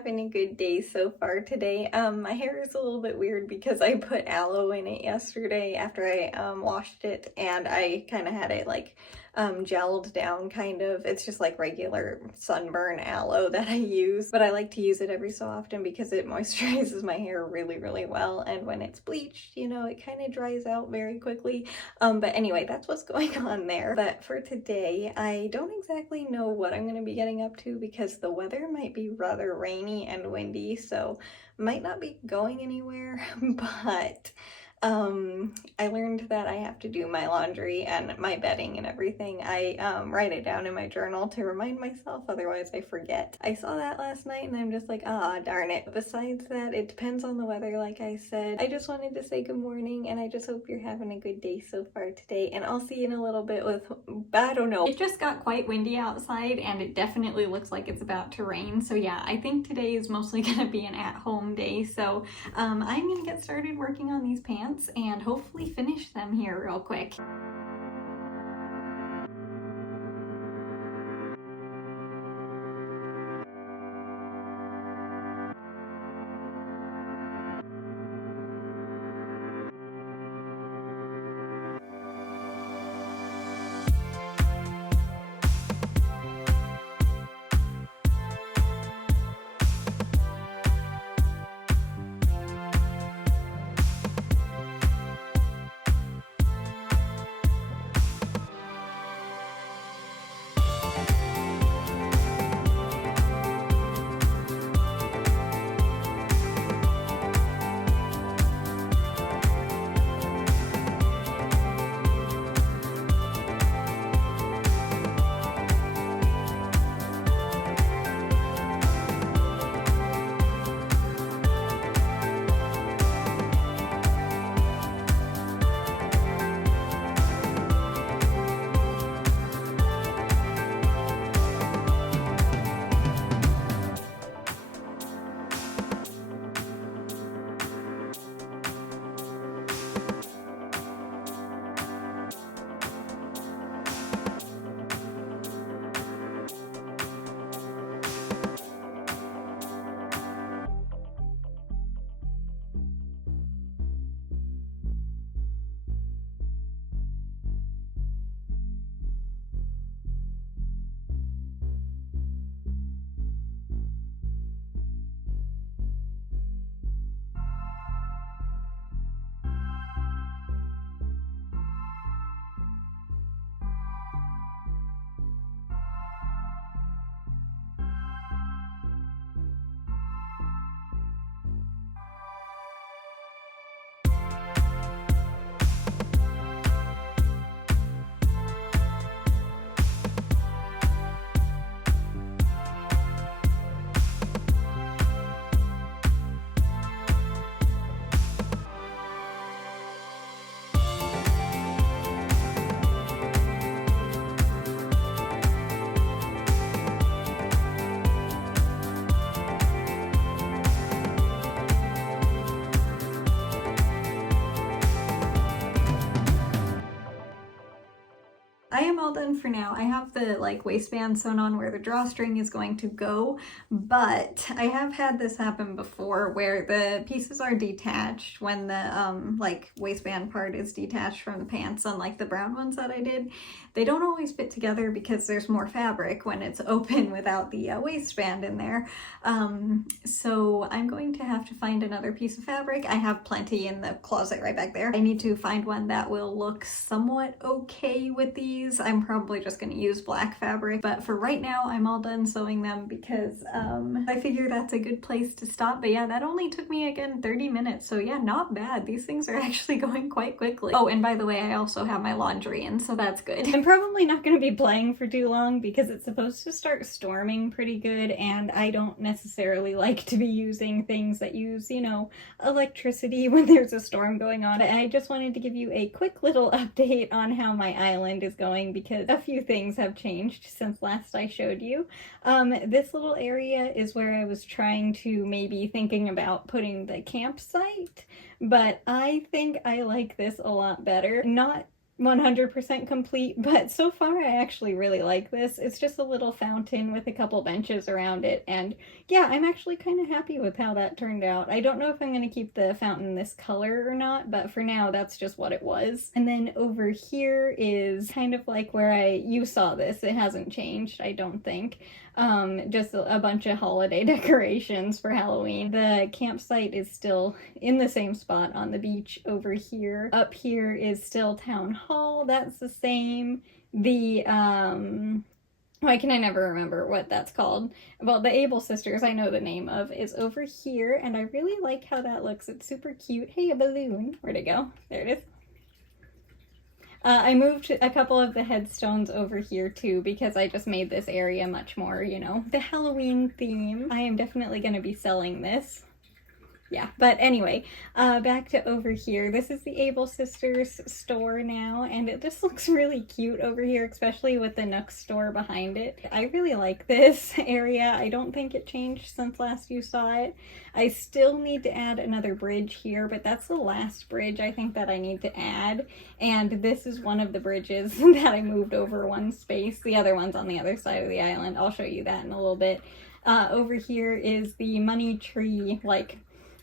having a good day so far today. My hair is a little bit weird because I put aloe in it yesterday after I washed it, and I kind of had it like gelled down kind of. It's just like regular sunburn aloe that I use, but I like to use it every so often because it moisturizes my hair really, really well, and when it's bleached, you know, it kind of dries out very quickly. But anyway, that's what's going on there. But for today, I don't exactly know what I'm going to be getting up to because the weather might be rather rainy and windy, so might not be going anywhere. But I learned that I have to do my laundry and my bedding and everything. I write it down in my journal to remind myself, otherwise I forget. I saw that last night and I'm just like, ah, darn it. Besides that, it depends on the weather, like I said. I just wanted to say good morning, and I just hope you're having a good day so far today, and I'll see you in a little bit with, I don't know. It just got quite windy outside and it definitely looks like it's about to rain. So yeah, I think today is mostly gonna be an at-home day. So I'm gonna get started working on these pants and hopefully finish them here real quick. I am all done for now. I have the like waistband sewn on where the drawstring is going to go, but I have had this happen before where the pieces are detached when the like waistband part is detached from the pants, unlike the brown ones that I did. They don't always fit together because there's more fabric when it's open without the waistband in there. So I'm going to have to find another piece of fabric. I have plenty in the closet right back there. I need to find one that will look somewhat okay with these. I'm probably just going to use black fabric, but for right now I'm all done sewing them because I figure that's a good place to stop. But yeah, that only took me again 30 minutes, so yeah, not bad. These things are actually going quite quickly. Oh, and by the way, I also have my laundry in, so that's good. I'm probably not going to be playing for too long because it's supposed to start storming pretty good, and I don't necessarily like to be using things that use, you know, electricity when there's a storm going on. I just wanted to give you a quick little update on how my island is going because a few things have changed since last I showed you. This little area is where I was trying to maybe thinking about putting the campsite, but I think I like this a lot better. Not 100% complete, but so far I actually really like this. It's just a little fountain with a couple benches around it, and yeah, I'm actually kind of happy with how that turned out. I don't know if I'm going to keep the fountain this color or not, but for now that's just what it was. And then over here is kind of like where you saw this. It hasn't changed, I don't think. Just a bunch of holiday decorations for Halloween. The campsite is still in the same spot on the beach over here. Up here is still Town Hall, that's the same. The, why can I never remember what that's called? Well, the Able Sisters, I know the name of, is over here, and I really like how that looks. It's super cute. Hey, a balloon. Where'd it go? There it is. I moved a couple of the headstones over here too because I just made this area much more, you know, the Halloween theme. I am definitely going to be selling this. Yeah, but anyway, back to over here. This is the Able Sisters store now, and it just looks really cute over here, especially with the Nook store behind it. I really like this area. I don't think it changed since last you saw it. I still need to add another bridge here, but that's the last bridge I think that I need to add, and this is one of the bridges that I moved over one space. The other one's on the other side of the island. I'll show you that in a little bit. Over here is the money tree, like,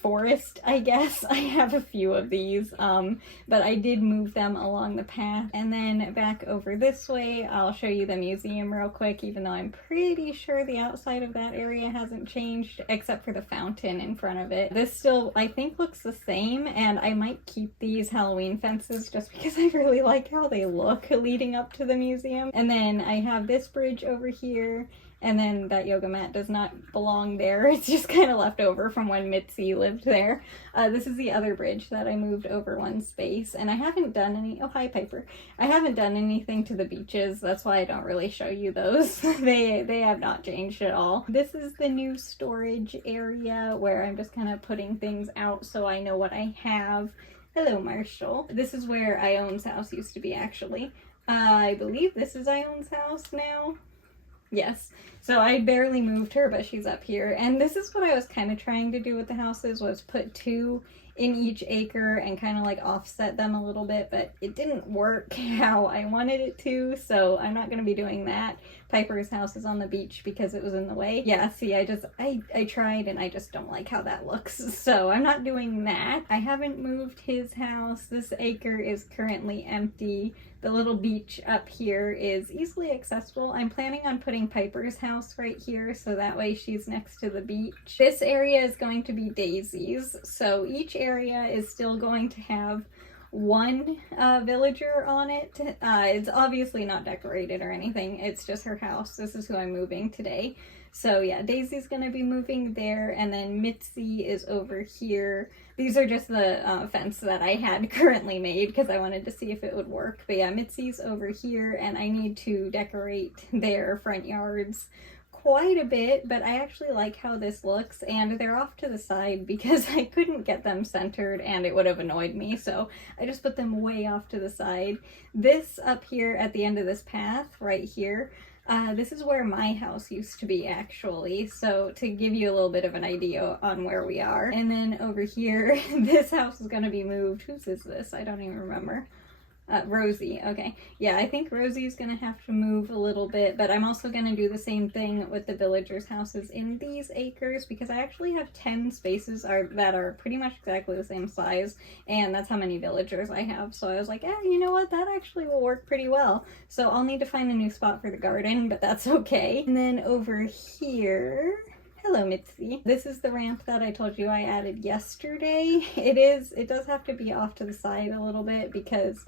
forest, I guess. I have a few of these, but I did move them along the path. And then back over this way, I'll show you the museum real quick, even though I'm pretty sure the outside of that area hasn't changed, except for the fountain in front of it. This still, I think, looks the same, and I might keep these Halloween fences just because I really like how they look leading up to the museum. And then I have this bridge over here, and then that yoga mat does not belong there. It's just kind of left over from when Mitzi lived there. This is the other bridge that I moved over one space, and I haven't done any, oh hi Piper. I haven't done anything to the beaches, that's why I don't really show you those. They have not changed at all. This is the new storage area where I'm just kind of putting things out so I know what I have. Hello Marshall. This is where Ione's house used to be actually. I believe this is Ione's house now. Yes, so I barely moved her, but she's up here, and this is what I was kind of trying to do with the houses, was put 2 in each acre and kind of like offset them a little bit, but it didn't work how I wanted it to, so I'm not going to be doing that. Piper's house is on the beach because it was in the way. Yeah, see, I tried and I just don't like how that looks, so I'm not doing that. I haven't moved his house. This acre is currently empty. The little beach up here is easily accessible. I'm planning on putting Piper's house right here, so that way she's next to the beach. This area is going to be Daisy's, so each area is still going to have one villager on it. It's obviously not decorated or anything, it's just her house. This is who I'm moving today. So yeah, Daisy's gonna be moving there, and then Mitzi is over here. These are just the fence that I had currently made because I wanted to see if it would work. But yeah, Mitzi's over here, and I need to decorate their front yards quite a bit, but I actually like how this looks, and they're off to the side because I couldn't get them centered and it would have annoyed me, so I just put them way off to the side. This up here at the end of this path right here, this is where my house used to be actually, so to give you a little bit of an idea on where we are. And then over here, this house is going to be moved. Whose is this? I don't even remember. Rosie, okay. Yeah, I think Rosie's gonna have to move a little bit, but I'm also gonna do the same thing with the villagers' houses in these acres because I actually have 10 spaces that are pretty much exactly the same size, and that's how many villagers I have. So I was like, you know what, that actually will work pretty well. So I'll need to find a new spot for the garden, but that's okay. And then over here, hello Mitzi. This is the ramp that I told you I added yesterday. It does have to be off to the side a little bit because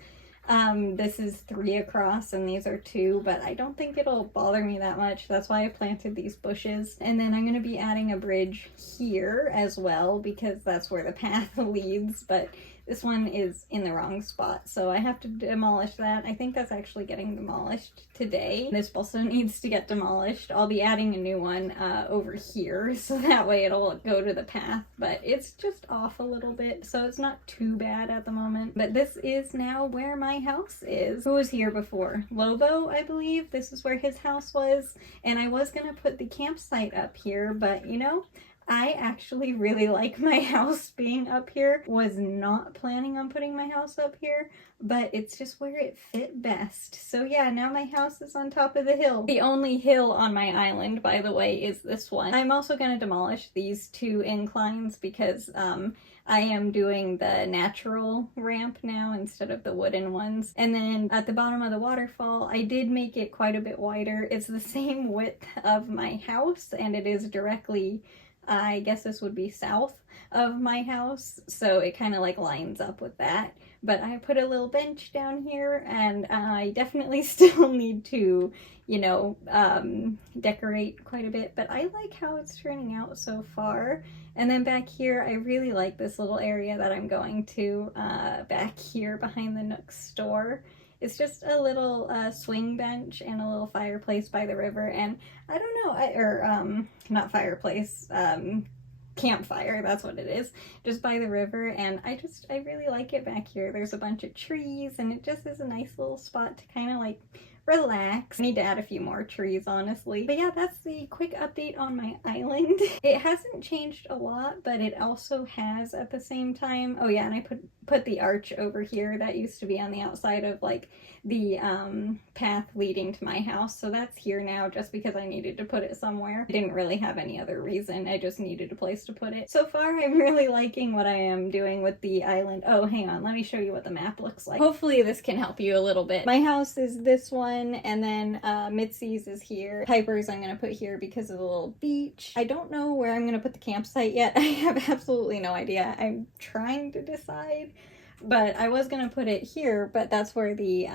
this is 3 across and these are 2, but I don't think it'll bother me that much. That's why I planted these bushes. And then I'm going to be adding a bridge here as well because that's where the path leads, but this one is in the wrong spot, so I have to demolish that. I think that's actually getting demolished today. This also needs to get demolished. I'll be adding a new one over here, so that way it'll go to the path, but it's just off a little bit, so it's not too bad at the moment. But this is now where my house is. Who was here before? Lobo, I believe. This is where his house was, and I was gonna put the campsite up here, but you know, I actually really like my house being up here. Was not planning on putting my house up here, but it's just where it fit best. So yeah, now my house is on top of the hill. The only hill on my island, by the way, is this one. I'm also going to demolish these two inclines because I am doing the natural ramp now instead of the wooden ones. And then at the bottom of the waterfall, I did make it quite a bit wider. It's the same width of my house, and it is directly, I guess this would be south of my house, so it kind of like lines up with that. But I put a little bench down here, and I definitely still need to, you know, decorate quite a bit, but I like how it's turning out so far. And then back here, I really like this little area that I'm going to back here behind the Nook store. It's just a little swing bench and a little fireplace by the river, and I don't know, not fireplace, campfire, that's what it is, just by the river. And I really like it back here. There's a bunch of trees, and it just is a nice little spot to kind of like relax. I need to add a few more trees, honestly. But yeah, that's the quick update on my island. It hasn't changed a lot, but it also has at the same time. Oh yeah, and I put the arch over here that used to be on the outside of like the path leading to my house. So that's here now just because I needed to put it somewhere. I didn't really have any other reason. I just needed a place to put it. So far, I'm really liking what I am doing with the island. Oh, hang on. Let me show you what the map looks like. Hopefully this can help you a little bit. My house is this one, and then Mitzi's is here. Piper's I'm going to put here because of the little beach. I don't know where I'm going to put the campsite yet. I have absolutely no idea. I'm trying to decide, but I was going to put it here, but that's where the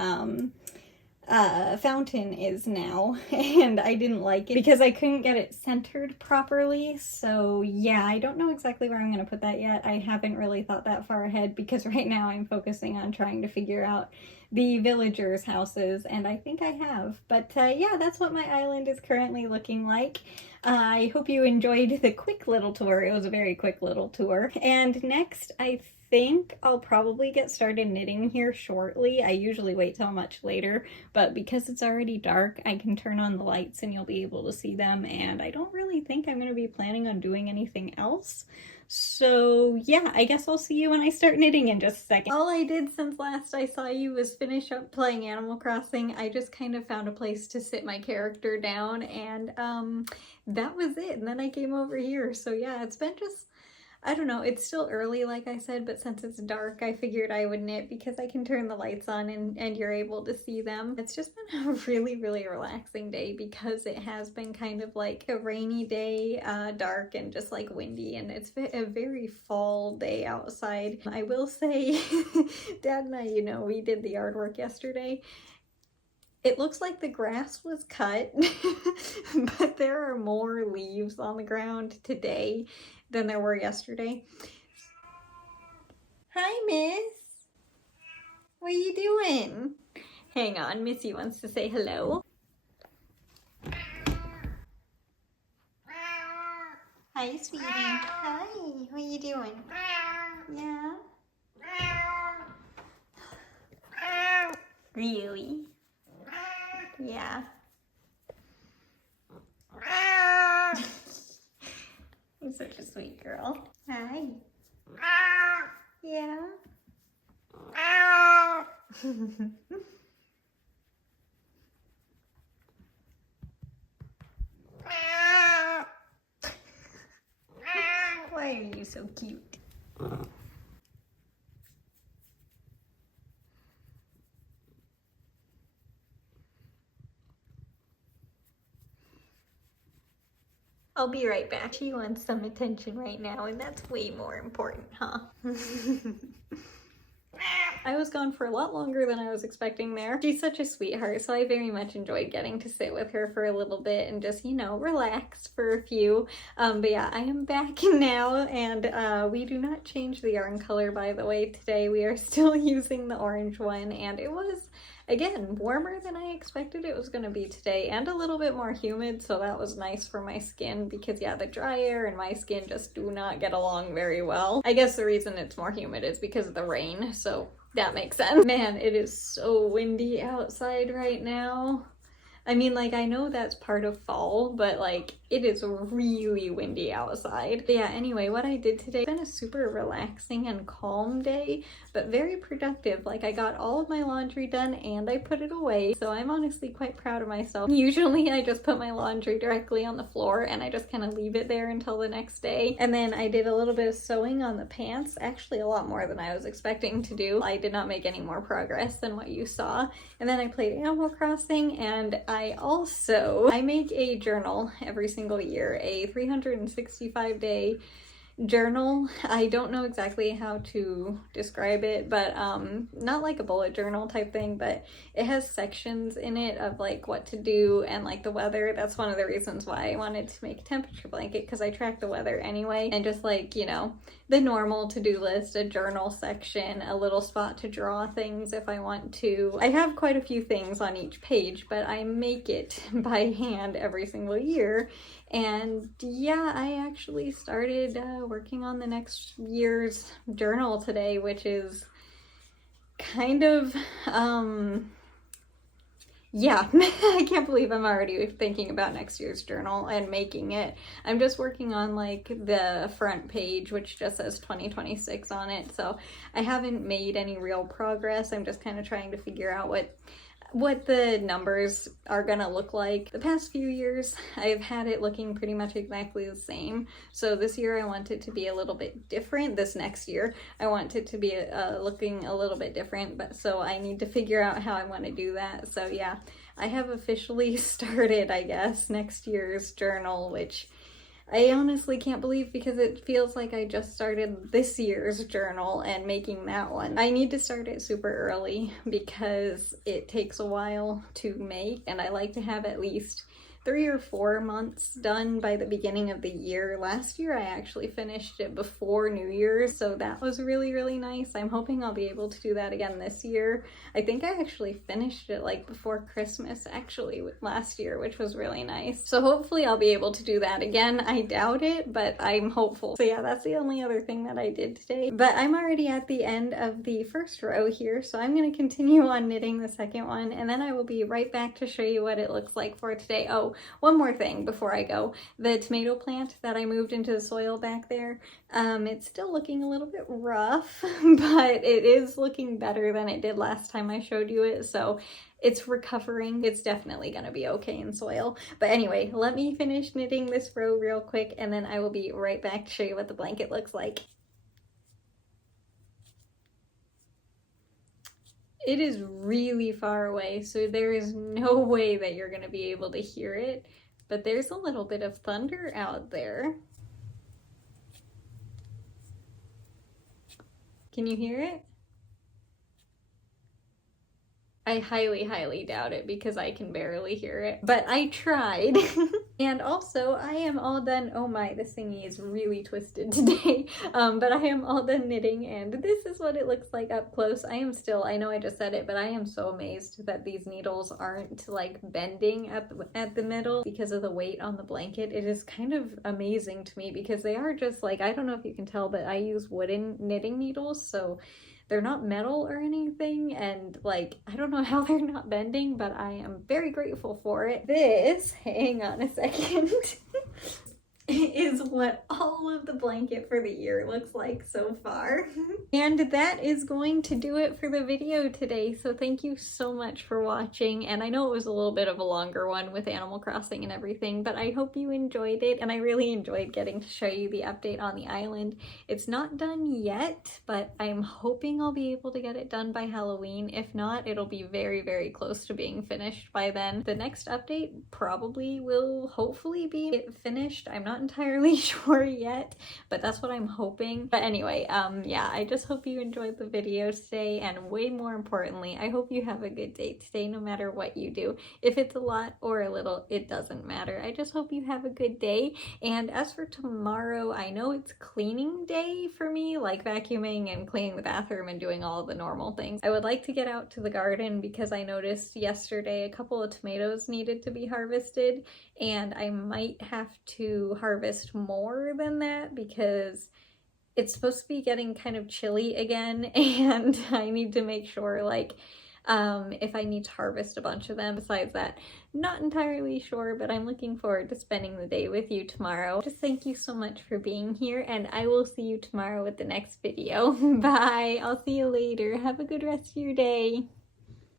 fountain is now, and I didn't like it because I couldn't get it centered properly. So yeah, I don't know exactly where I'm going to put that yet. I haven't really thought that far ahead because right now I'm focusing on trying to figure out the villagers' houses, and I think I have. But yeah, that's what my island is currently looking like. I hope you enjoyed the quick little tour. It was a very quick little tour. And next, I think I'll probably get started knitting here shortly. I usually wait till much later, but because it's already dark, I can turn on the lights and you'll be able to see them, and I don't really think I'm going to be planning on doing anything else. So yeah, I guess I'll see you when I start knitting in just a second. All I did since last I saw you was finish up playing Animal Crossing. I just kind of found a place to sit my character down, and that was it. And then I came over here. So yeah, it's been just, I don't know, it's still early like I said, but since it's dark, I figured I would knit because I can turn the lights on and you're able to see them. It's just been a really, really relaxing day because it has been kind of like a rainy day, dark and just like windy, and it's a very fall day outside. I will say, Dad and I, you know, we did the yard work yesterday. It looks like the grass was cut, but there are more leaves on the ground today than there were yesterday. Hi, Miss. What are you doing? Hang on, Missy wants to say hello. Hi, sweetie. Hi, what are you doing? Yeah? Really? Yeah. You're such a sweet girl. Hi. Yeah. Why are you so cute? I'll be right back. She wants some attention right now, and that's way more important, huh? I was gone for a lot longer than I was expecting there. She's such a sweetheart, so I very much enjoyed getting to sit with her for a little bit and just, you know, relax for a few. But yeah, I am back now, and we do not change the yarn color, by the way, today. We are still using the orange one, and it was, again, warmer than I expected it was going to be today, and a little bit more humid, so that was nice for my skin because, yeah, the dry air and my skin just do not get along very well. I guess the reason it's more humid is because of the rain, so that makes sense. Man, it is so windy outside right now. I mean, like, I know that's part of fall, but like, it is really windy outside. But yeah, anyway, what I did today, it's been a super relaxing and calm day, but very productive. Like, I got all of my laundry done and I put it away, so I'm honestly quite proud of myself. Usually I just put my laundry directly on the floor and I just kind of leave it there until the next day. And then I did a little bit of sewing on the pants, actually a lot more than I was expecting to do. I did not make any more progress than what you saw. And then I played Animal Crossing, and I make a journal every single year, a 365-day journal. I don't know exactly how to describe it, but not like a bullet journal type thing, but it has sections in it of like what to do and like the weather. That's one of the reasons why I wanted to make a temperature blanket, because I track the weather anyway, and just like, you know, the normal to-do list, a journal section, a little spot to draw things if I want to. I have quite a few things on each page, but I make it by hand every single year. And yeah, I actually started working on the next year's journal today, which is kind of, yeah, I can't believe I'm already thinking about next year's journal and making it. I'm just working on like the front page, which just says 2026 on it, so I haven't made any real progress. I'm just kind of trying to figure out what the numbers are gonna look like. The past few years, I've had it looking pretty much exactly the same. So this year I want it to be a little bit different. This next year, I want it to be looking a little bit different, but so I need to figure out how I want to do that. So yeah, I have officially started, I guess, next year's journal, which I honestly can't believe, because it feels like I just started this year's journal and making that one. I need to start it super early because it takes a while to make, and I like to have at least 3 or 4 months done by the beginning of the year. Last year I actually finished it before New Year's, so that was really, really nice. I'm hoping I'll be able to do that again this year. I think I actually finished it like before Christmas actually last year, which was really nice. So hopefully I'll be able to do that again. I doubt it, but I'm hopeful. So yeah, that's the only other thing that I did today. But I'm already at the end of the first row here, so I'm going to continue on knitting the second one, and then I will be right back to show you what it looks like for today. Oh, one more thing before I go. The tomato plant that I moved into the soil back there, it's still looking a little bit rough, but it is looking better than it did last time I showed you it, so it's recovering. It's definitely gonna be okay in soil. But anyway, let me finish knitting this row real quick, and then I will be right back to show you what the blanket looks like. It is really far away, so there is no way that you're going to be able to hear it, but there's a little bit of thunder out there. Can you hear it? I highly, highly doubt it because I can barely hear it, but I tried. And also, I am all done. Oh my, this thingy is really twisted today. But I am all done knitting, and this is what it looks like up close. I know I just said it, but I am so amazed that these needles aren't like bending at the middle because of the weight on the blanket. It is kind of amazing to me because they are just like, I don't know if you can tell, but I use wooden knitting needles, so they're not metal or anything, and like, I don't know how they're not bending, but I am very grateful for it. This, hang on a second, is what all of the blanket for the year looks like so far. And that is going to do it for the video today, so thank you so much for watching. And I know it was a little bit of a longer one with Animal Crossing and everything, but I hope you enjoyed it, and I really enjoyed getting to show you the update on the island. It's not done yet, but I'm hoping I'll be able to get it done by Halloween. If not, it'll be very, very close to being finished by then. The next update probably will hopefully be finished. I'm not entirely sure yet, but that's what I'm hoping. But anyway, yeah, I just hope you enjoyed the video today, and way more importantly, I hope you have a good day today no matter what you do. If it's a lot or a little, it doesn't matter. I just hope you have a good day. And as for tomorrow, I know it's cleaning day for me, like vacuuming and cleaning the bathroom and doing all of the normal things. I would like to get out to the garden because I noticed yesterday a couple of tomatoes needed to be harvested, and I might have to harvest more than that because it's supposed to be getting kind of chilly again, and I need to make sure like if I need to harvest a bunch of them. Besides that, not entirely sure, but I'm looking forward to spending the day with you tomorrow. Just thank you so much for being here, and I will see you tomorrow with the next video. Bye! I'll see you later. Have a good rest of your day.